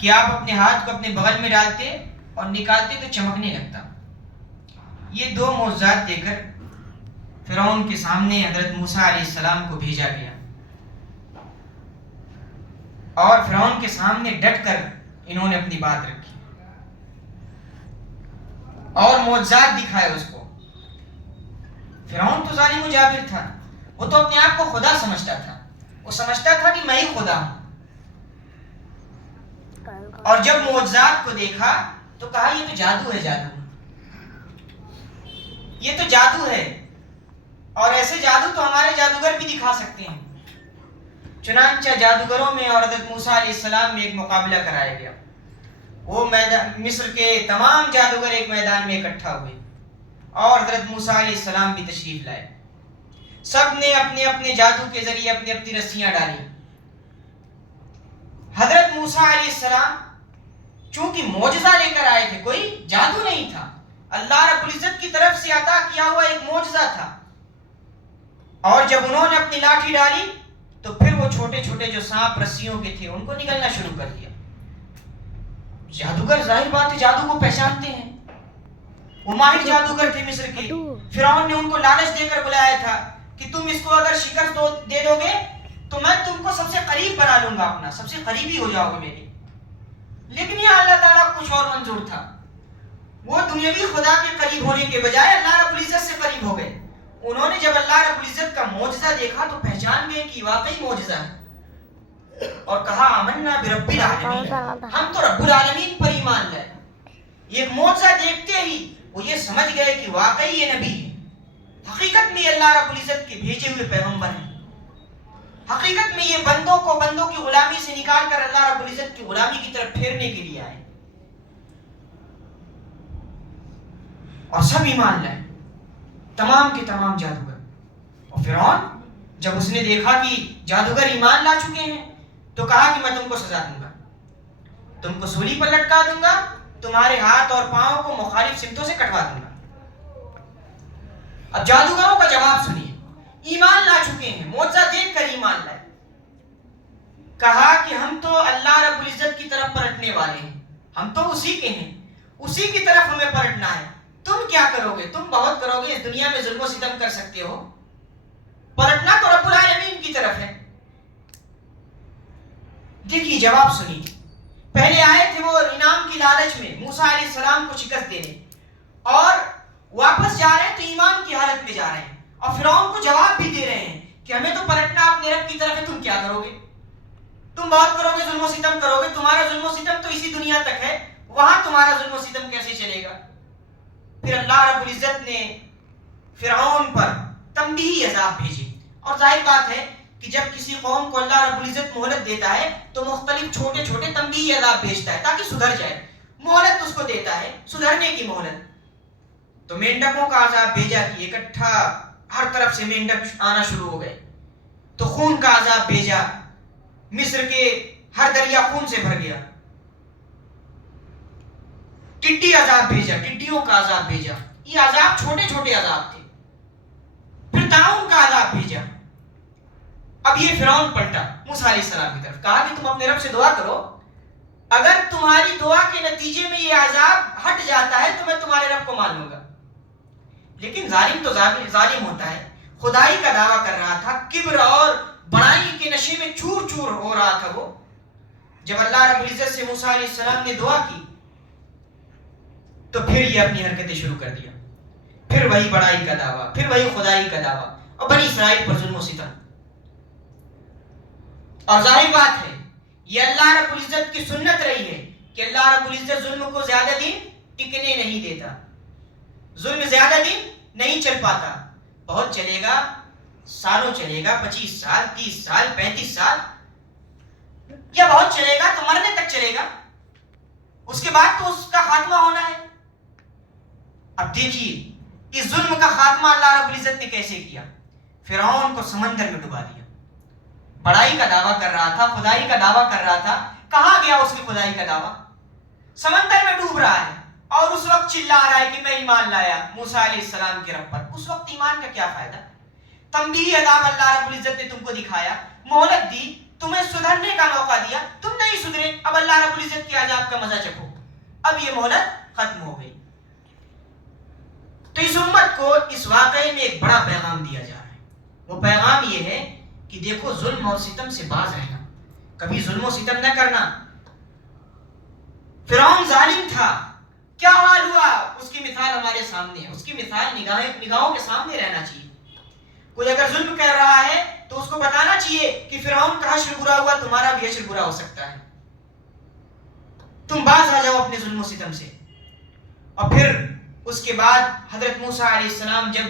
کہ آپ اپنے ہاتھ کو اپنے بغل میں ڈالتے اور نکالتے تو چمکنے لگتا۔ یہ دو معجزات دے کر فرعون کے سامنے حضرت موسیٰ علیہ السلام کو بھیجا گیا، اور فرعون کے سامنے ڈٹ کر انہوں نے اپنی بات رکھی اور معجزات دکھائے اس کو۔ فرعون تو ظالم و جابر تھا، وہ تو اپنے آپ کو خدا سمجھتا تھا، وہ سمجھتا تھا کہ میں ہی خدا ہوں، اور جب معجزات کو دیکھا تو کہا یہ تو جادو ہے، جادو یہ تو جادو ہے، اور ایسے جادو تو ہمارے جادوگر بھی دکھا سکتے ہیں۔ چنانچہ جادوگروں میں اور حضرت موسیٰ علیہ السلام میں ایک مقابلہ کرایا گیا۔ وہ مصر کے تمام جادوگر ایک میدان میں اکٹھا ہوئے اور حضرت موسیٰ علیہ السلام بھی تشریف لائے۔ سب نے اپنے اپنے جادو کے ذریعے اپنی اپنی رسیاں ڈالی۔ حضرت موسیٰ علیہ السلام چونکہ معجزہ لے کر آئے تھے، کوئی جادو نہیں تھا، اللہ رب العزت کی طرف سے عطا کیا ہوا ایک معجزہ تھا، اور جب انہوں نے اپنی لاٹھی ڈالی تو پھر وہ چھوٹے چھوٹے جو سانپ رسیوں کے تھے ان کو نگلنا شروع کر دیا۔ جادوگر ظاہر بات ہے جادو کو پہچانتے ہیں، وہ ماہر جادوگر تھے مصر کے۔ فرعون نے ان کو لالچ دے کر بلایا تھا کہ تم اس کو اگر شکست دے دو گے تو میں تم کو سب سے قریب بنا لوں گا، اپنا سب سے قریبی ہو جاؤ گے میرے۔ لیکن یہ اللہ تعالیٰ کو کچھ اور منظور تھا، وہ دنیاوی خدا کے قریب ہونے کے بجائے اللہ رب العزت سے قریب ہو گئے۔ انہوں نے جب اللہ رب العزت کا معجزہ دیکھا تو پہچان گئے کہ واقعی معجزہ ہے، اور کہا آمنا برب العالمین، ہم تو رب العالمین پر ایمان لائے۔ ایک معجزہ دیکھتے ہی وہ یہ سمجھ گئے کہ واقعی یہ نبی ہے، حقیقت میں یہ اللہ رب العزت کے بھیجے ہوئے پیغمبر ہیں، حقیقت میں یہ بندوں کی غلامی سے نکال کر اللہ رب العزت کی غلامی کی طرف پھیرنے کے لیے آئے، اور سب ایمان لائے، تمام کے تمام جادوگر۔ اور فرعون جب اس نے دیکھا کہ جادوگر ایمان لا چکے ہیں تو کہا کہ میں تم کو سزا دوں گا، تم کو سولی پر لٹکا دوں گا، تمہارے ہاتھ اور پاؤں کو مخالف سمتوں سے کٹوا دوں گا۔ اب جادوگروں کا جواب سنیے، ایمان لا چکے ہیں، معجزہ دیکھ کر ایمان لائے۔ کہا کہ ہم تو اللہ رب العزت کی طرف پلٹنے والے ہیں، ہم تو اسی کے ہیں، اسی کی طرف ہمیں پلٹنا ہے، تم کیا کرو گے؟ تم بہت کرو گے، اس دنیا میں ظلم و ستم کر سکتے ہو، پلٹنا تو رب العالمین کی طرف ہے۔ دیکھیے جواب سنیے، پہلے آئے تھے وہ انعام کی لالچ میں موسیٰ علیہ السلام کو شکست دینے، اور واپس جا رہے ہیں تو ایمان کی حالت میں جا رہے ہیں، اور فرعون کو جواب بھی دے رہے ہیں کہ ہمیں تو پلٹنا اپنے رب کی طرف ہے، تم کیا کرو گے؟ تم بہت کرو گے، ظلم و ستم کرو گے، تمہارا ظلم و ستم تو اسی دنیا تک ہے، وہاں تمہارا ظلم و ستم کیسے چلے گا؟ پھر اللہ رب العزت نے فرعون پر تنبیہی عذاب بھیجے، اور ظاہر بات ہے کہ جب کسی قوم کو اللہ رب العزت مہلت دیتا ہے تو مختلف چھوٹے چھوٹے تنبیہی عذاب بھیجتا ہے تاکہ سدھر جائے، مہلت اس کو دیتا ہے سدھرنے کی مہلت۔ تو مینڈکوں کا عذاب بھیجا کہ اکٹھا ہر طرف سے مینڈک آنا شروع ہو گئے، تو خون کا عذاب بھیجا، مصر کے ہر دریا خون سے بھر گیا۔ ٹڈی عذاب بھیجا، ٹڈیوں کا عذاب بھیجا، یہ عذاب چھوٹے چھوٹے عذاب تھے۔ پھر طاعون کا عذاب بھیجا۔ اب یہ فرعون پلٹا موسیٰ علیہ السلام کی طرف، کہا کہ تم اپنے رب سے دعا کرو، اگر تمہاری دعا کے نتیجے میں یہ عذاب ہٹ جاتا ہے تو میں تمہارے رب کو مان لوں گا۔ لیکن ظالم تو ظالم ہوتا ہے، خدائی کا دعویٰ کر رہا تھا، کبر اور بڑائی کے نشے میں چور چور ہو رہا تھا وہ۔ جب اللہ رب العزت سے موسیٰ علیہ السلام نے دعا کی تو پھر یہ اپنی حرکتیں شروع کر دیا، پھر وہی بڑائی کا دعویٰ، پھر وہی خدائی کا دعویٰ، اور بنی اسرائیل پر ظلم و ستم۔ اور ظاہر بات ہے یہ اللہ رب العزت کی سنت رہی ہے کہ اللہ رب العزت ظلم کو زیادہ دن ٹکنے نہیں دیتا، ظلم زیادہ دن نہیں چل پاتا، بہت چلے گا، سالوں چلے گا، 25 سال، 30 سال، 35 سال، یا بہت چلے گا تو مرنے تک چلے گا، اس کے بعد تو اس کا خاتمہ ہونا ہے۔ اب دیکھیے اس ظلم کا خاتمہ اللہ رب العزت نے کیسے کیا، فرعون کو سمندر میں ڈبا دیا۔ بڑائی کا دعویٰ کر رہا تھا، خدائی کا دعویٰ کر رہا تھا، کہاں گیا اس کی خدائی کا دعویٰ؟ سمندر میں ڈوب رہا ہے، اور اس وقت چلا رہا ہے کہ میں ایمان لایا موسیٰ علیہ السلام کے رب پر۔ اس وقت ایمان کا کیا فائدہ؟ تنبیہی عذاب اللہ رب العزت نے تم کو دکھایا، مہلت دی، تمہیں سدھرنے کا موقع دیا، تم نہیں سدھرے، اب اللہ رب العزت کے عذاب کا مزہ چکھو، اب یہ مہلت ختم ہو گئی۔ تو اس امت کو اس واقعے میں ایک بڑا پیغام دیا جا رہا ہے، وہ پیغام یہ ہے کہ دیکھو ظلم اور ستم سے باز رہنا، کبھی ظلم و ستم نہ کرنا۔ فرعون ظالم تھا، کیا حال ہوا؟ اس کی مثال ہمارے سامنے ہے، اس کی مثال نگاہوں کے سامنے رہنا چاہیے۔ کوئی اگر ظلم کر رہا ہے تو اس کو بتانا چاہیے کہ فرعون کا حشر برا ہوا، تمہارا بھی حشر برا ہو سکتا ہے، تم باز آ جاؤ اپنے ظلم و ستم سے۔ اور پھر اس کے بعد حضرت موسیٰ علیہ السلام جب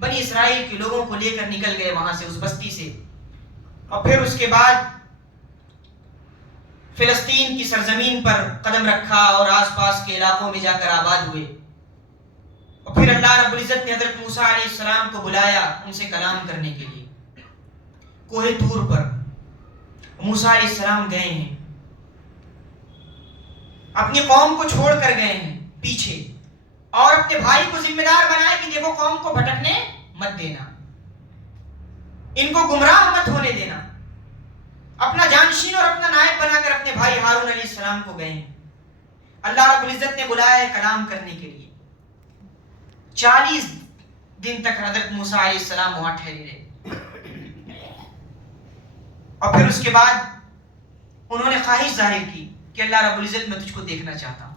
بنی اسرائیل کے لوگوں کو لے کر نکل گئے وہاں سے، اس بستی سے، اور پھر اس کے بعد فلسطین کی سرزمین پر قدم رکھا اور آس پاس کے علاقوں میں جا کر آباد ہوئے، اور پھر اللہ رب العزت نے حضرت موسیٰ علیہ السلام کو بلایا ان سے کلام کرنے کے لیے کوہ طور پر۔ موسیٰ علیہ السلام گئے ہیں، اپنی قوم کو چھوڑ کر گئے ہیں پیچھے، اور اپنے بھائی کو ذمہ دار بنائے کہ دیکھو قوم کو بھٹکنے مت دینا، ان کو گمراہ مت ہونے دینا۔ اپنا جانشین اور اپنا نائب بنا کر اپنے بھائی ہارون علیہ السلام کو گئے ہیں۔ اللہ رب العزت نے بلایا ہے کلام کرنے کے لیے۔ 40 دن تک حضرت موسیٰ علیہ السلام وہاں ٹھہرے رہے، اور پھر اس کے بعد انہوں نے خواہش ظاہر کی کہ اللہ رب العزت میں تجھ کو دیکھنا چاہتا ہوں۔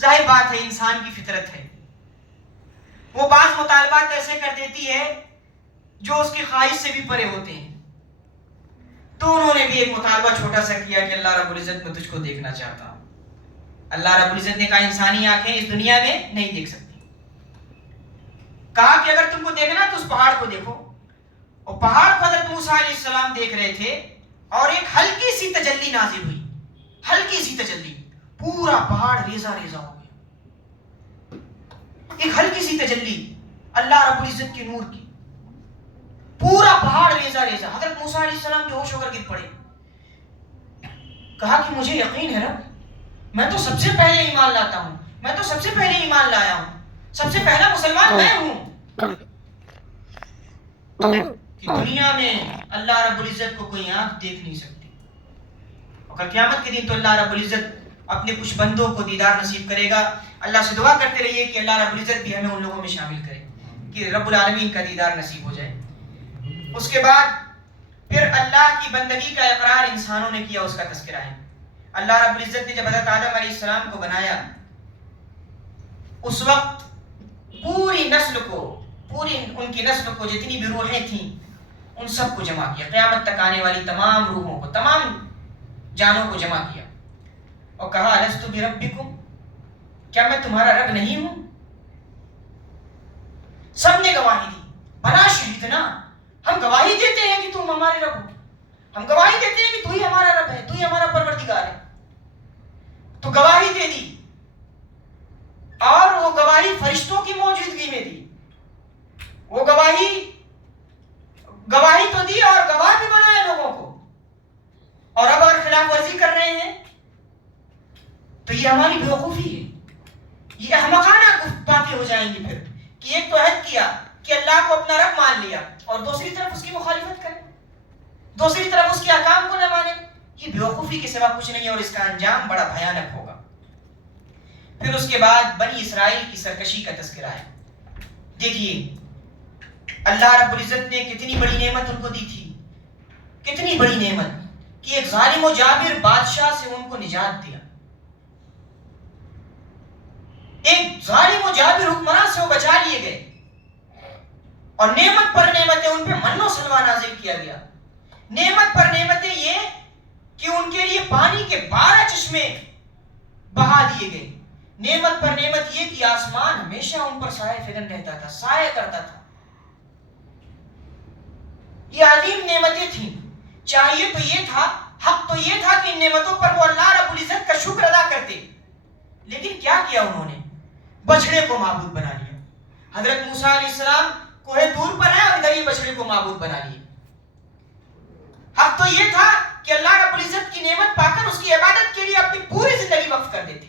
ظاہر بات ہے، انسان کی فطرت ہے، وہ بعض مطالبات ایسے کر دیتی ہے جو اس کی خواہش سے بھی پرے ہوتے ہیں۔ تو انہوں نے بھی ایک مطالبہ چھوٹا سا کیا کہ اللہ رب العزت میں تجھ کو دیکھنا چاہتا ہوں۔ اللہ رب العزت نے کہا انسانی آنکھیں اس دنیا میں نہیں دیکھ سکتی، کہا کہ اگر تم کو دیکھنا تو اس پہاڑ کو دیکھو، اور پہاڑ کو حضرت موسیٰ علیہ السلام دیکھ رہے تھے، اور ایک ہلکی سی تجلی نازل ہوئی، ہلکی سی تجلی، پورا پہاڑ ریزہ ریزہ ہو گیا۔ ایک ہلکی سی تجلی اللہ رب العزت کے نور کی، پورا پہاڑ ریزہ ریزہ۔ حضرت موسیٰ علیہ السلام بے ہوش ہو کر گر پڑے، کہا کہ مجھے یقین ہے رب، میں تو سب سے پہلے ایمان لاتا ہوں، میں تو سب سے پہلے ایمان لایا ہوں، سب سے پہلا مسلمان میں ہوں، کہ دنیا میں اللہ رب العزت کو کوئی آنکھ دیکھ نہیں سکتی، اور کل قیامت کے دن تو اللہ رب العزت اپنے کچھ بندوں کو دیدار نصیب کرے گا۔ اللہ سے دعا کرتے رہیے کہ اللہ رب العزت بھی ہمیں ان لوگوں میں شامل کرے کہ رب العالمین کا دیدار نصیب ہو جائے۔ اس کے بعد پھر اللہ کی بندگی کا اقرار انسانوں نے کیا، اس کا تذکرہ ہے۔ اللہ رب العزت نے جب حضرت آدم علیہ السلام کو بنایا، اس وقت پوری نسل کو، پوری ان کی نسل کو جتنی بھی روحیں تھیں ان سب کو جمع کیا، قیامت تک آنے والی تمام روحوں کو، تمام جانوں کو جمع کیا، اور کہا الست بربکم، کیا میں تمہارا رب نہیں ہوں؟ سب نے گواہی دی، بنا شہیدنا، ہم گواہی دیتے ہیں کہ تم ہمارے رب ہو، ہم گواہی دیتے ہیں کہ تو ہی ہمارا رب ہے، تو ہی ہمارا پروردگار ہے۔ تو گواہی دے دی، اور وہ گواہی فرشتوں کی موجودگی میں دی، وہ گواہی تو دی اور گواہ بھی بنائے لوگوں کو، اور اب اگر خلاف ورزی کر رہے ہیں تو یہ ہماری بیوقوفی ہے، یہ احمقانہ باتیں ہو جائیں گی پھر، کہ ایک تو عہد کیا کہ اللہ کو اپنا رب مان لیا، اور دوسری طرف اس کی مخالفت کریں، دوسری طرف اس کے احکام کو نہ مانیں، یہ بیوقوفی کے سوا کچھ نہیں ہے، اور اس کا انجام بڑا بھیانک ہوگا۔ پھر اس کے بعد بنی اسرائیل کی سرکشی کا تذکرہ ہے۔ دیکھیے اللہ رب العزت نے کتنی بڑی نعمت ان کو دی تھی، کتنی بڑی نعمت کہ ایک ظالم و جابر بادشاہ سے ان کو نجات دیا، ایک ظالم و جابر حکمران سے وہ بچا لیے گئے، اور نعمت پر نعمتیں ان پہ من و سلوہ نازل کیا گیا۔ نعمت پر نعمتیں یہ کہ ان کے لیے پانی کے 12 چشمے بہا دیے گئے، نعمت پر نعمت یہ کہ آسمان ہمیشہ ان پر سایہ فگن رہتا تھا، سایہ کرتا تھا۔ یہ عظیم نعمتیں تھیں، چاہیے تو یہ تھا، حق تو یہ تھا کہ ان نعمتوں پر وہ اللہ رب العزت کا شکر ادا کرتے، لیکن کیا کیا انہوں نے؟ بچڑے کو معبود بنا لیا۔ حضرت موسیٰ علیہ السلام کوہ طور پر ہیں اور ادھر یہ بچڑے کو معبود بنا لیے۔ حق تو یہ تھا کہ اللہ رب العزت کی نعمت پا کر اس کی عبادت کے لیے اپنی پوری زندگی وقف کر دیتے،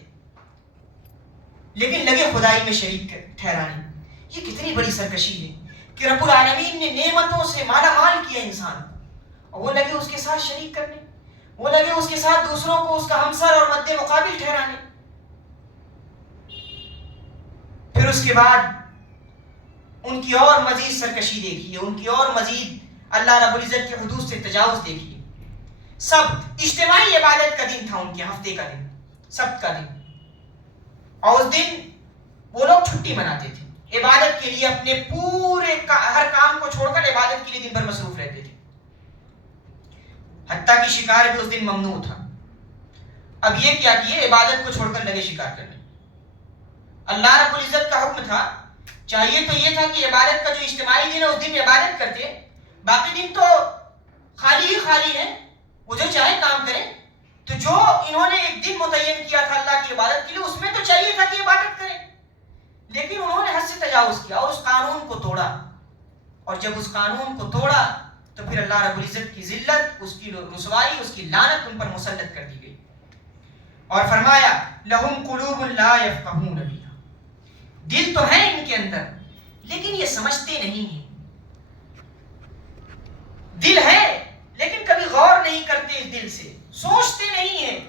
لیکن لگے خدائی میں شریک ٹھہرانے۔ یہ کتنی بڑی سرکشی ہے کہ رب العالمین نے نعمتوں سے مالا مال کیا انسان، اور وہ لگے اس کے ساتھ شریک کرنے، وہ لگے اس کے ساتھ دوسروں کو اس کا ہمسر اور مد مقابل ٹھہرانے۔ پھر اس کے بعد ان کی اور مزید سرکشی دیکھیے، ان کی اور مزید اللہ رب العزت کے حدود سے تجاوز دیکھیے۔ سبت اجتماعی عبادت کا دن تھا ان کے، ہفتے کا دن، سبت کا دن، اور اس دن وہ لوگ چھٹی مناتے تھے، عبادت کے لیے اپنے پورے ہر کام کو چھوڑ کر عبادت کے لیے دن بھر مصروف رہتے تھے، حتیٰ کہ شکار بھی اس دن ممنوع تھا۔ اب یہ کیا کیے، عبادت کو چھوڑ کر لگے شکار کرنے۔ اللہ رب العزت کا حکم تھا، چاہیے تو یہ تھا کہ عبادت کا جو اجتماعی دن ہے اس دن عبادت کرتے، باقی دن تو خالی ہی خالی ہے، وہ جو چاہے کام کرے۔ تو جو انہوں نے ایک دن متعین کیا تھا اللہ کی عبادت کے لیے، اس میں تو چاہیے تھا کہ عبادت کریں، لیکن انہوں نے حد سے تجاوز کیا اور اس قانون کو توڑا، اور جب اس قانون کو توڑا تو پھر اللہ رب العزت کی ذلت، اس کی رسوائی، اس کی لعنت ان پر مسلط کر دی گئی، اور فرمایا لہم قلوب لا یفقہون بہا، دل تو ہے ان کے اندر لیکن یہ سمجھتے نہیں ہیں، دل ہے لیکن کبھی غور نہیں کرتے، اس دل سے سوچتے نہیں ہیں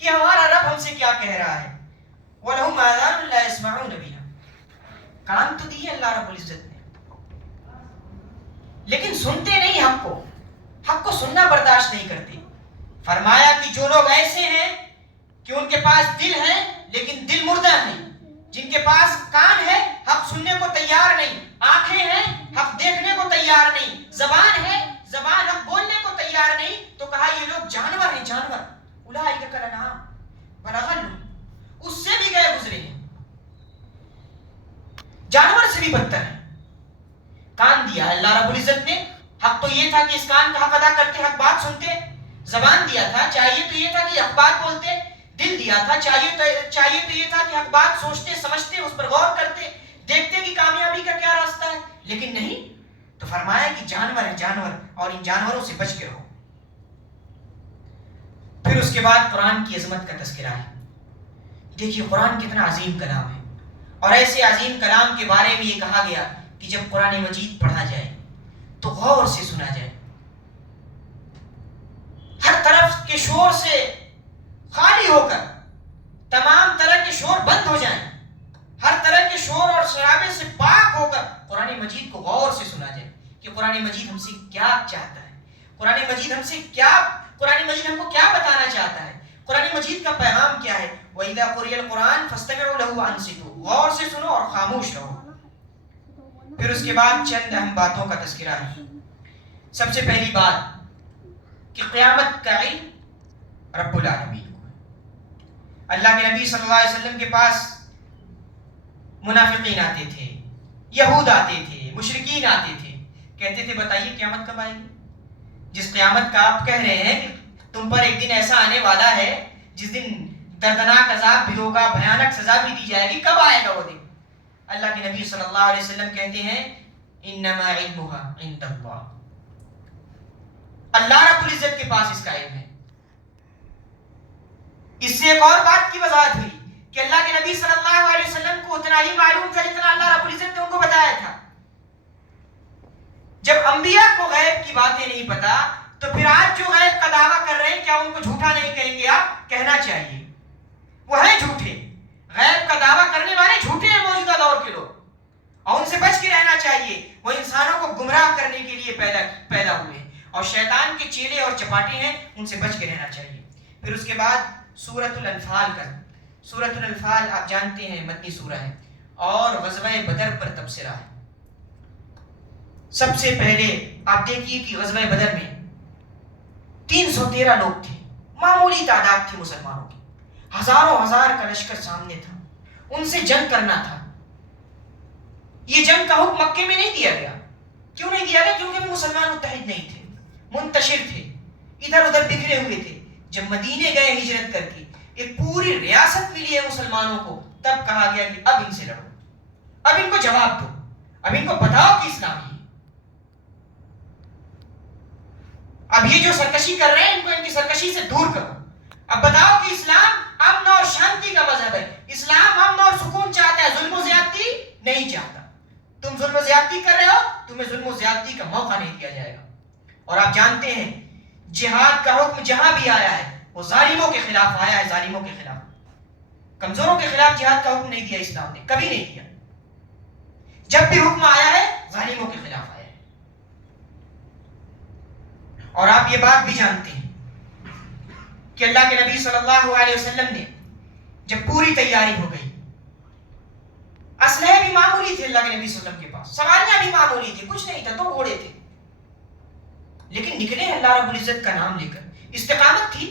کہ ہمارا رب ہم سے کیا کہہ رہا ہے۔ وَلَهُمْ آذَانٌ لَا يَسْمَعُونَ بِهَا، کان تو دیے اللہ رب العزت نے، لیکن سنتے نہیں حق کو، حق کو سننا برداشت نہیں کرتے۔ فرمایا کہ جو لوگ ایسے ہیں کہ ان کے پاس دل ہے لیکن دل مردہ ہے، جن کے پاس کان ہے حق سننے کو تیار نہیں، آنکھیں ہیں حق دیکھنے کو تیار نہیں، زبان ہے زبان حق بولنے کو تیار نہیں، تو کہا یہ لوگ جانور ہیں، جانور، اولئک کالانعام بل اضل، اس سے بھی گئے گزرے ہیں، جانور سے بھی بدتر ہیں۔ کان دیا اللہ رب العزت نے، حق تو یہ تھا کہ اس کان کا حق ادا کرتے، حق بات سنتے، زبان دیا تھا، چاہیے تو یہ تھا کہ حق بات بولتے، دل دیا تھا، چاہیے تو یہ تھا کہ حق بات سوچتے، سمجھتے، اس پر غور کرتے، دیکھتے کہ کامیابی کا کیا راستہ ہے، لیکن نہیں، تو فرمایا کہ جانور ہے جانور، اور ان جانوروں سے بچ کے رہو۔ پھر اس کے بعد قرآن کی عظمت کا تذکرہ ہے۔ دیکھیے قرآن کتنا عظیم کلام ہے، اور ایسے عظیم کلام کے بارے میں یہ کہا گیا کہ جب قرآن مجید پڑھا جائے تو غور سے سنا جائے، ہر طرف کے شور سے خالی ہو کر، تمام طرح کے شور بند ہو جائیں، ہر طرح کے شور اور شرابے سے پاک ہو کر قرآن مجید کو غور سے سنا جائے کہ قرآن مجید ہم سے کیا چاہتا ہے، قرآن مجید ہم کو کیا بتانا چاہتا ہے، قرآن مجید کا پیغام کیا ہے۔ وَإِذَا قُرِئَ الْقُرْآنُ فَاسْتَمِعُوا لَهُ وَأَنصِتُوا، غور سے سنو اور خاموش رہو۔ پھر اس کے بعد چند اہم باتوں کا تذکرہ ہے۔ سب سے پہلی بات کہ قیامت کا علم رب العالمین کو ہے۔ اللہ کے نبی صلی اللہ علیہ وسلم کے پاس منافقین آتے تھے، یہود آتے تھے، مشرکین آتے تھے، کہتے تھے بتائیے قیامت کب آئے گی؟ جس قیامت کا آپ کہہ رہے ہیں کہ تم پر ایک دن ایسا آنے والا ہے جس دن دردناک عذاب بھی ہوگا، بھیانک سزا بھی دی جائے گی، کب آئے گا وہ دن؟ اللہ کے نبی صلی اللہ علیہ وسلم کہتے ہیں انما علمها عند اللہ، اللہ رب العزت کے پاس اس کا علم ہے۔ اس سے ایک اور بات کی وضاحت ہوئی کہ اللہ کے نبی صلی اللہ علیہ وسلم کو اتنا ہی معلوم تھا جتنا اللہ رب العزت نے ان کو بتایا تھا۔ جب انبیاء کو غیب کی باتیں نہیں پتا تو پھر آج جو غیب کا دعویٰ کر رہے ہیں کیا ان کو جھوٹا نہیں کہیں گے آپ؟ کہنا چاہیے، وہ ہیں جھوٹے، غیب کا دعویٰ کرنے والے جھوٹے ہیں موجودہ دور کے لوگ، اور ان سے بچ کے رہنا چاہیے۔ وہ انسانوں کو گمراہ کرنے کے لیے پیدا ہوئے ہیں اور شیطان کے چیلے اور چپاٹے ہیں، ان سے بچ کے رہنا چاہیے۔ پھر اس کے بعد سورۃ الانفال کا، سورۃ الانفال آپ جانتے ہیں مدنی سورہ ہے اور غزوہ بدر پر تبصرہ ہے۔ سب سے پہلے آپ دیکھیے کہ غزوہ بدر میں 313 لوگ تھے، معمولی تعداد تھی مسلمانوں کی، ہزاروں ہزار کا لشکر سامنے تھا، ان سے جنگ کرنا تھا۔ یہ جنگ کا حکم مکے میں نہیں دیا گیا، کیوں نہیں دیا گیا؟ کیونکہ مسلمان متحد نہیں تھے، منتشر تھے، ادھر ادھر بکھرے ہوئے تھے۔ جب مدینے گئے ہجرت کر کے، ایک پوری ریاست ملی ہے مسلمانوں کو، تب کہا گیا کہ اب ان سے لڑو، اب ان کو جواب دو، اب ان کو بتاؤ کہ اسلام ہی ہے۔ اب یہ جو سرکشی کر رہے ہیں ان کو ان کی سرکشی سے دور کرو، اب بتاؤ کہ اسلام امن اور شانتی کا مذہب ہے، اسلام امن اور سکون چاہتا ہے، ظلم و زیادتی نہیں چاہتا۔ تم ظلم و زیادتی کر رہے ہو، تمہیں ظلم و زیادتی کا موقع نہیں دیا جائے گا۔ اور آپ جانتے ہیں جہاد کا حکم جہاں بھی آیا ہے وہ ظالموں کے خلاف آیا ہے، ظالموں کے خلاف. کمزوروں کے خلاف جہاد کا حکم نہیں دیا اسلام نے، کبھی نہیں دیا. جب بھی حکم آیا ہے ظالموں کے خلاف آیا ہے. اور آپ یہ بات بھی جانتے ہیں کہ اللہ کے نبی صلی اللہ علیہ وسلم نے جب پوری تیاری ہو گئی، اسلحے بھی معمولی تھے اللہ کے نبی صلی اللہ علیہ وسلم کے پاس، سواریاں بھی معمولی تھی، کچھ نہیں تھا، 2 گھوڑے تھے، لیکن نکلے اللہ رب العزت کا نام لے کر. استقامت تھی،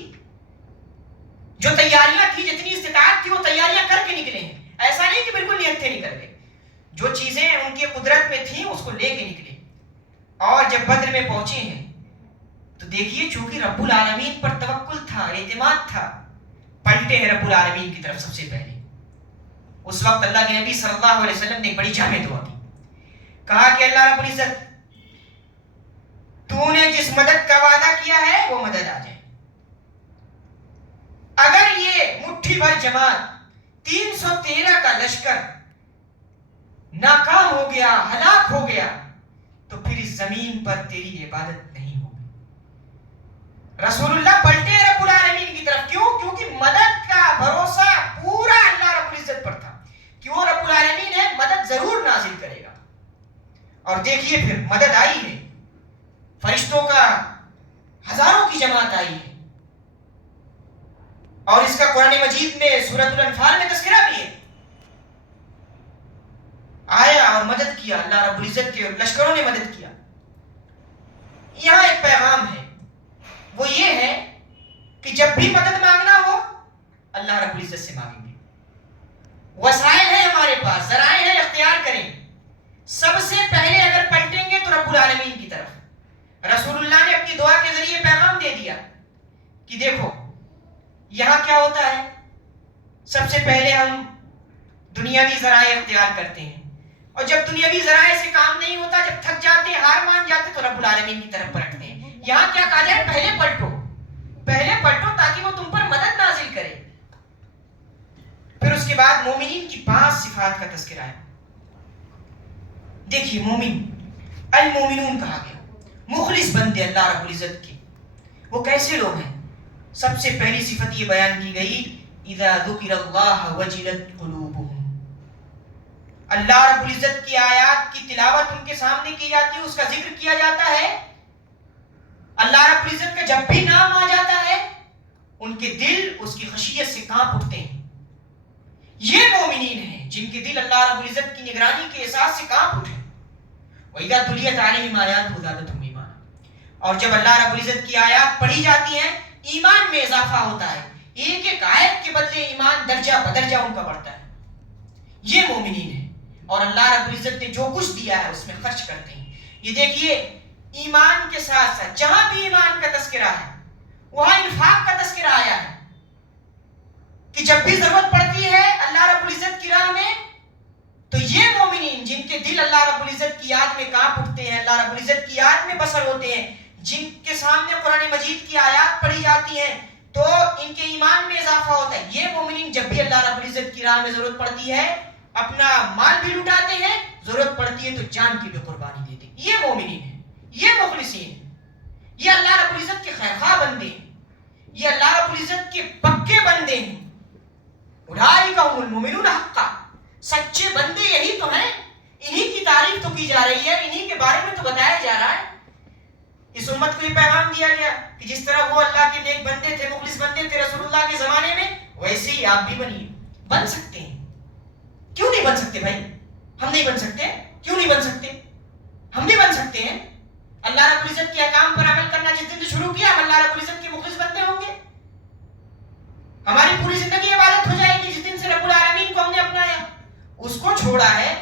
جو تیاریاں تھی، جتنی استطاعت تھی وہ تیاریاں کر کے نکلے ہیں. ایسا نہیں کہ بالکل نیت سے نکل گئے، جو چیزیں ان کی قدرت میں تھیں اس کو لے کے نکلے. اور جب بدر میں پہنچے ہیں تو دیکھیے چونکہ رب العالمین پر توکل تھا، اعتماد تھا، پلٹے ہیں رب العالمین کی طرف. سب سے پہلے اس وقت اللہ کے نبی صلی اللہ علیہ وسلم نے ایک بڑی جامع دعا کی، کہا کہ اللہ رب العزت تو نے جس مدد کا وعدہ کیا ہے وہ مدد آ جائے. اگر یہ مٹھی بھر جماعت 313 کا لشکر ناکام ہو گیا، ہلاک ہو گیا، تو پھر اس زمین پر تیری عبادت نہیں ہوگی. رسول اللہ پلٹے رب العالمین کی طرف. کیوں؟ کیونکہ مدد کا بھروسہ پورا اللہ رب العزت پر تھا کہ وہ رب العالمین ہے، مدد ضرور نازل کرے گا. اور دیکھیے پھر مدد آئی ہے، فرشتوں کا ہزاروں کی جماعت آئی ہے. اور اس کا قرآن مجید میں سورۃ الانفال میں تذکرہ بھی ہے. آیا اور مدد کیا، اللہ رب العزت کے لشکروں نے مدد کیا. یہاں ایک پیغام ہے، وہ یہ ہے کہ جب بھی مدد مانگنا ہو اللہ رب العزت سے مانگیں گے. وسائل ہیں ہمارے پاس، ذرائع ہیں، اختیار کریں. سب سے پہلے اگر پلٹیں گے تو رب العالمین کی طرف. رسول اللہ نے اپنی دعا کے ذریعے پیغام دے دیا کہ دیکھو یہاں کیا ہوتا ہے، سب سے پہلے ہم دنیاوی ذرائع اختیار کرتے ہیں، اور جب دنیاوی ذرائع سے کام نہیں ہوتا، جب تھک جاتے، ہار مان جاتے، تو رب العالمین کی طرف پلٹتے ہیں. یہاں کیا کہا جائے، پہلے پلٹو، پہلے پلٹو تاکہ وہ تم پر مدد نازل کرے. پھر اس کے بعد مومنین کی 5 صفات کا تذکرہ ہے. دیکھیے مومن، المومنون کہا گیا، مخلص بندے اللہ رب العزت کے. وہ کیسے لوگ ہیں؟ سب سے پہلی صفت یہ بیان کی گئی، اذا ذکر اللہ وجلت قلوبہم. اللہ رب العزت کی آیات کی تلاوت ان کے سامنے کی جاتی ہے، اس کا ذکر کیا جاتا ہے، اللہ رب العزت کا جب بھی نام آ جاتا ہے ان کے دل اس کی خشیت سے کانپ اٹھتے ہیں. یہ مومنین ہیں جن کے دل اللہ رب العزت کی نگرانی کے احساس سے کانپ اٹھے. وَإِذَا تُلِيَتْ عَلَيْهِمْ آيَاتُهُ زَادَتْهُمْ ایمانا. اور جب اللہ رب العزت کی آیات پڑھی جاتی ہیں ایمان میں اضافہ ہوتا ہے. ایک ایک آیت کے بدلے ایمان درجہ بدرجہ ان کا بڑھتا ہے. یہ مومنین ہیں، اور اللہ رب العزت نے جو کچھ دیا ہے اس میں خرچ کرتے ہیں. یہ دیکھیے ایمان کے ساتھ ساتھ جہاں بھی ایمان کا تذکرہ ہے وہاں انفاق کا تذکرہ آیا ہے کہ جب بھی ضرورت پڑتی ہے اللہ رب العزت کی راہ میں تو یہ مومنین جن کے دل اللہ رب العزت کی یاد میں کانپ اٹھتے ہیں، اللہ رب العزت کی یاد میں بسر ہوتے ہیں، جن کے سامنے قرآن مجید کی آیات پڑھی جاتی ہیں تو ان کے ایمان میں اضافہ ہوتا ہے. یہ مومنین جب بھی اللہ رب العزت کی راہ میں ضرورت پڑتی ہے اپنا مال بھی لٹاتے ہیں، ضرورت پڑتی ہے تو جان کی بھی قربانی دیتے ہیں. یہ مومنین ہیں، یہ مخلصین ہیں، یہ اللہ رب العزت کے خیرخواہ بندے ہیں، یہ اللہ رب العزت کے پکے بندے ہیں. اولئک هم المؤمنون حقا. سچے بندے یہی تو ہیں، انہی کی تعریف تو کی جا رہی ہے، انہی کے بارے میں تو بتایا جا رہا ہے. اس امت کو یہ پیغام دیا گیا کہ جس طرح وہ اللہ کے نیک بندے تھے، مخلص بندے تھے رسول اللہ کے زمانے میں، ویسے ہی آپ بھی بنیے. بن سکتے ہیں، کیوں نہیں بن سکتے بھائی؟ ہم نہیں بن سکتے؟ کیوں نہیں بن سکتے؟ ہم بھی بن سکتے ہیں. اللہ رب العزت کے احکام پر عمل کرنا جس دن سے شروع کیا ہم اللہ رب العزت کے مخلص بندے ہوں گے. ہماری پوری زندگی عبادت ہو جائے گی جس دن سے رب العالمین کو ہم نے اپنایا. اس کو چھوڑا ہے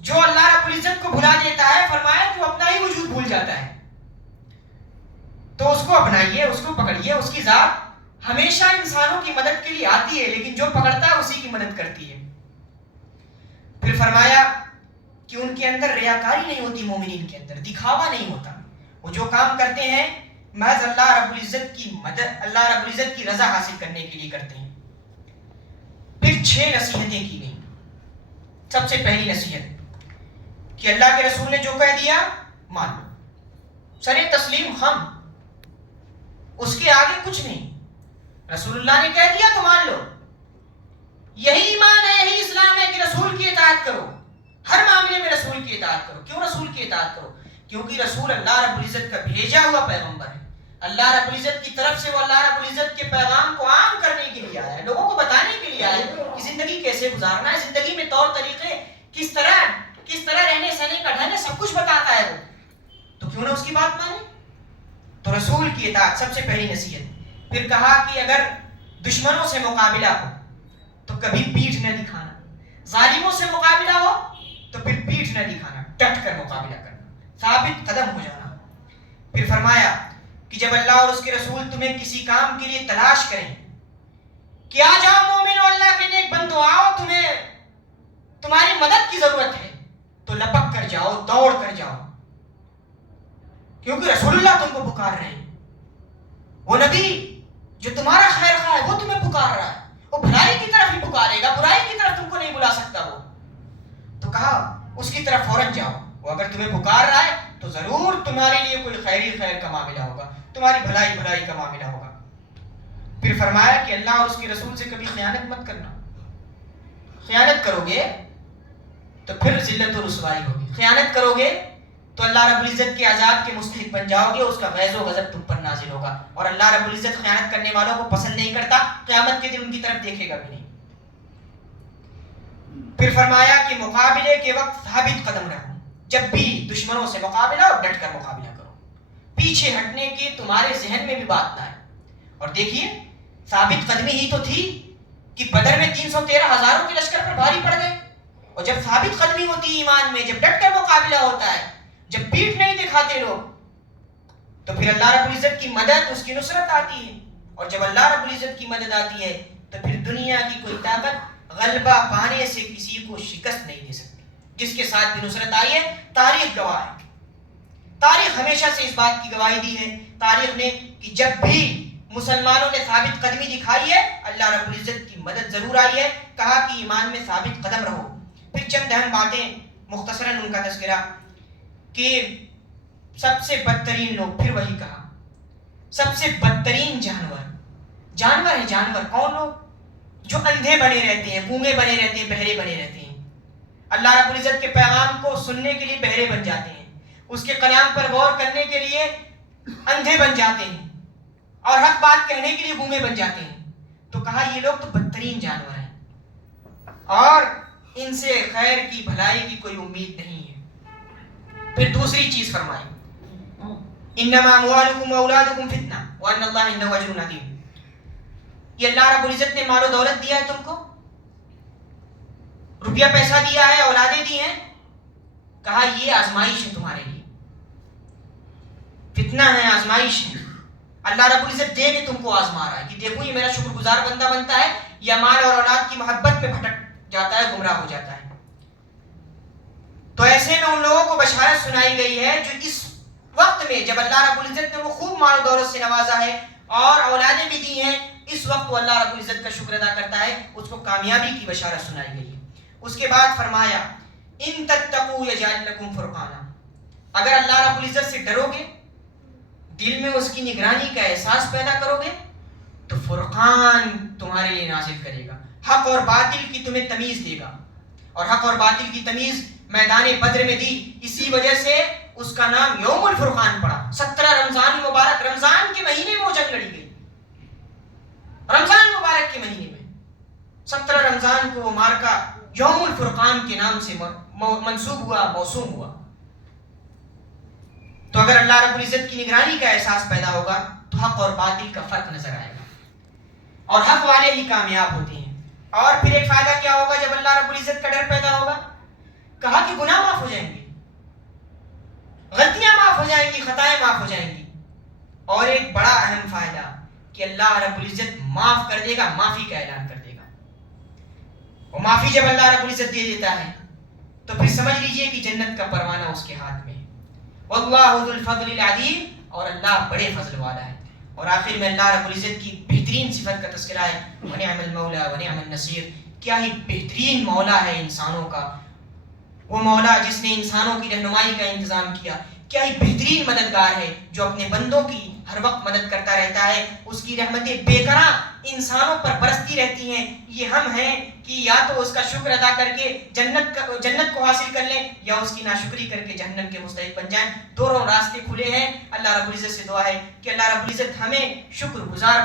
جو اللہ رب العزت کو بھلا دیتا ہے، فرمایا کہ وہ اپنا ہی وجود بھول جاتا ہے. تو اس کو اپنائیے، اس کو پکڑیے. اس کی ذات ہمیشہ انسانوں کی مدد کے لیے آتی ہے لیکن جو پکڑتا ہے اسی کی مدد کرتی ہے. پھر فرمایا کہ ان کے اندر ریاکاری نہیں ہوتی، مومنین کے اندر دکھاوا نہیں ہوتا. وہ جو کام کرتے ہیں محض اللہ رب العزت کی مدد، اللہ رب العزت کی رضا حاصل کرنے کے لیے کرتے ہیں. پھر 6 نصیحتیں کی گئیں. سب سے پہلی نصیحت کہ اللہ کے رسول نے جو کہہ دیا مان لو، سر تسلیم خم. اس کے آگے کچھ نہیں. رسول اللہ نے کہہ دیا تو مان لو. یہی ایمان ہے, یہی اسلام ہے کہ رسول کی اطاعت کرو, ہر معاملے میں رسول کی اطاعت کرو. کیوں رسول کی اطاعت کرو؟ کیونکہ رسول اللہ رب العزت کا بھیجا ہوا پیغمبر ہے. اللہ رب العزت کی طرف سے وہ اللہ رب العزت کے پیغام کو عام کرنے کے لیے آیا ہے, لوگوں کو بتانے کے لیے آیا ہے کہ زندگی کیسے گزارنا ہے, زندگی میں طور طریقے کس طرح رہنے سہنے کا ڈھنگ ہے, سب کچھ بتاتا ہے وہ. تو کیوں نہ اس کی بات مانے؟ تو رسول کی اطاعت سب سے پہلی نصیحت. پھر کہا کہ اگر دشمنوں سے مقابلہ ہو تو کبھی پیٹھ نہ دکھانا, ظالموں سے مقابلہ ہو تو پھر پیٹھ نہ دکھانا, ڈٹ کر مقابلہ کرنا, ثابت قدم ہو جانا. پھر فرمایا کہ جب اللہ اور اس کے رسول تمہیں کسی کام کے لیے تلاش کریں کہ آ جاؤ مومنو, اللہ کے نیک بندو آؤ, تمہاری مدد کی ضرورت ہے, تو لپک کر جاؤ, دوڑ کر جاؤ, کیونکہ رسول اللہ تم کو پکار رہے ہیں. وہ نبی جو تمہارا خیر خواہ ہے وہ تمہیں پکار رہا ہے, وہ بھلائی کی طرف ہی پکارے گا, برائی کی طرف تم کو نہیں بلا سکتا وہ. تو کہا اس کی طرف فوراً جاؤ, وہ اگر تمہیں پکار رہا ہے تو ضرور تمہارے لیے کوئی خیر کا معاملہ ہوگا, تمہاری بھلائی کا معاملہ ہوگا. پھر فرمایا کہ اللہ اور اس کے رسول سے کبھی خیانت مت کرنا. خیانت کرو گے تو پھر ذلت و رسوائی ہوگی, خیانت کرو گے تو اللہ رب العزت کے عذاب کے مستحق بن جاؤ گے, اس کا غیظ و غضب تم پر نازل ہوگا, اور اللہ رب العزت خیانت کرنے والوں کو پسند نہیں کرتا, قیامت کے دن ان کی طرف دیکھے گا بھی نہیں. پھر فرمایا کہ مقابلے کے وقت ثابت قدم رہو, جب بھی دشمنوں سے مقابلہ اور ڈٹ کر مقابلہ کرو, پیچھے ہٹنے کی تمہارے ذہن میں بھی بات نہ آئے. اور دیکھیے ثابت قدمی ہی تو تھی کہ بدر میں 313 ہزاروں کے لشکر پر بھاری پڑ گئے, اور جب ثابت قدمی ہوتی ایمان میں, جب ڈٹ کر مقابلہ ہوتا ہے, جب پیٹھ نہیں دکھاتے لوگ, تو پھر اللہ رب العزت کی مدد, اس کی نصرت آتی ہے. اور جب اللہ رب العزت کی مدد آتی ہے تو پھر دنیا کی کوئی طاقت غلبہ پانے سے کسی کو شکست نہیں دے سکتی. جس کے ساتھ بھی نصرت آئی ہے, تاریخ گواہ ہے, تاریخ ہمیشہ سے اس بات کی گواہی دی ہے تاریخ نے کہ جب بھی مسلمانوں نے ثابت قدمی دکھائی ہے, اللہ رب العزت کی مدد ضرور آئی ہے. کہا کہ ایمان میں ثابت قدم رہو. پھر چند اہم باتیں مختصراً ان کا تذکرہ کہ سب سے بدترین لوگ, پھر وہی کہا سب سے بدترین جانور ہیں. جانور کون لوگ؟ جو اندھے بنے رہتے ہیں, گونگے بنے رہتے ہیں, بہرے بنے رہتے ہیں, اللہ رب العزت کے پیغام کو سننے کے لیے بہرے بن جاتے ہیں, اس کے کلام پر غور کرنے کے لیے اندھے بن جاتے ہیں, اور حق بات کہنے کے لیے گونگے بن جاتے ہیں. تو کہا یہ لوگ تو بدترین جانور ہیں, اور ان سے خیر کی بھلائی کی کوئی امید نہیں ہے. پھر دوسری چیز فرمائی, انما اموالکم واولادکم فتنہ وان اللہ عنده اجر عظیم. یہ اللہ رب العزت نے مال و دولت دیا ہے تم کو, روپیہ پیسہ دیا ہے, اولادیں دی ہیں, کہا یہ آزمائش ہے تمہارے لیے, فتنہ ہے, آزمائش ہے. اللہ رب العزت دے کے تم کو آزما رہا ہے کہ دیکھو یہ میرا شکر گزار بندہ بنتا ہے یا مال اور اولاد کی محبت میں بھٹک جاتا ہے, گمراہ ہو جاتا ہے. تو ایسے میں ان لوگوں کو بشارت سنائی گئی ہے جو اس وقت میں, جب اللہ رب العزت نے وہ خوب مال و دولت سے نوازا ہے اور اولادیں بھی دی ہیں, اس وقت وہ اللہ رب العزت کا شکر ادا کرتا ہے, اس کو کامیابی کی بشارت سنائی گئی ہے. اس کے بعد فرمایا ان تتقوا یجعل لکم فرقانا, اگر اللہ رب العزت سے ڈرو گے, دل میں اس کی نگرانی کا احساس پیدا کرو گے, تو فرقان تمہارے لیے نازل کرے گا, حق اور باطل کی تمہیں تمیز دے گا. اور حق اور باطل کی تمیز میدان بدر میں دی, اسی وجہ سے اس کا نام یوم الفرقان پڑا. 17 رمضان مبارک, رمضان کے مہینے میں وہ جنگ لڑی گئی, رمضان مبارک کے مہینے میں 17 رمضان کو وہ مارکا یوم الفرقان کے نام سے منسوب ہوا, موسوم ہوا. تو اگر اللہ رب العزت کی نگرانی کا احساس پیدا ہوگا تو حق اور باطل کا فرق نظر آئے گا, اور حق والے ہی کامیاب ہوتے ہیں. اور پھر ایک فائدہ کیا ہوگا جب اللہ رب العزت کا ڈر پیدا ہوگا؟ کہا کہ گناہ معاف ہو جائیں گے, غلطیاں معاف ہو جائیں گی, خطائیں معاف ہو جائیں گی. اور ایک بڑا اہم فائدہ کہ اللہ رب العزت معاف کر دے گا, معافی کا اعلان کر دے گا. وہ معافی جب اللہ رب العزت دے دیتا ہے تو پھر سمجھ لیجئے کہ جنت کا پروانہ اس کے ہاتھ میں ہے. واللہ ذو الفضل العظیم, اور اللہ بڑے فضل والا ہے. اور آخر میں اللہ رب العزت کی بہترین صفت کا تذکرہ ہے, ونعم المولا ونعم النصیر. کیا ہی بہترین مولا ہے انسانوں کا, وہ مولا جس نے انسانوں کی رہنمائی کا انتظام کیا. کیا ہی بہترین مددگار ہے جو اپنے بندوں کی ہر وقت مدد کرتا رہتا ہے. اس کی رحمتیں بے کرا انسانوں پر برستی رہتی ہیں. یہ ہم ہیں کہ یا تو اس کا شکر ادا کر کے جنت کو حاصل کر لیں یا اس کی ناشکری کر کے جہنم کے مستحق بن جائیں. دونوں راستے کھلے ہیں. اللہ رب العزت سے دعا ہے کہ اللہ رب العزت ہمیں شکر گزار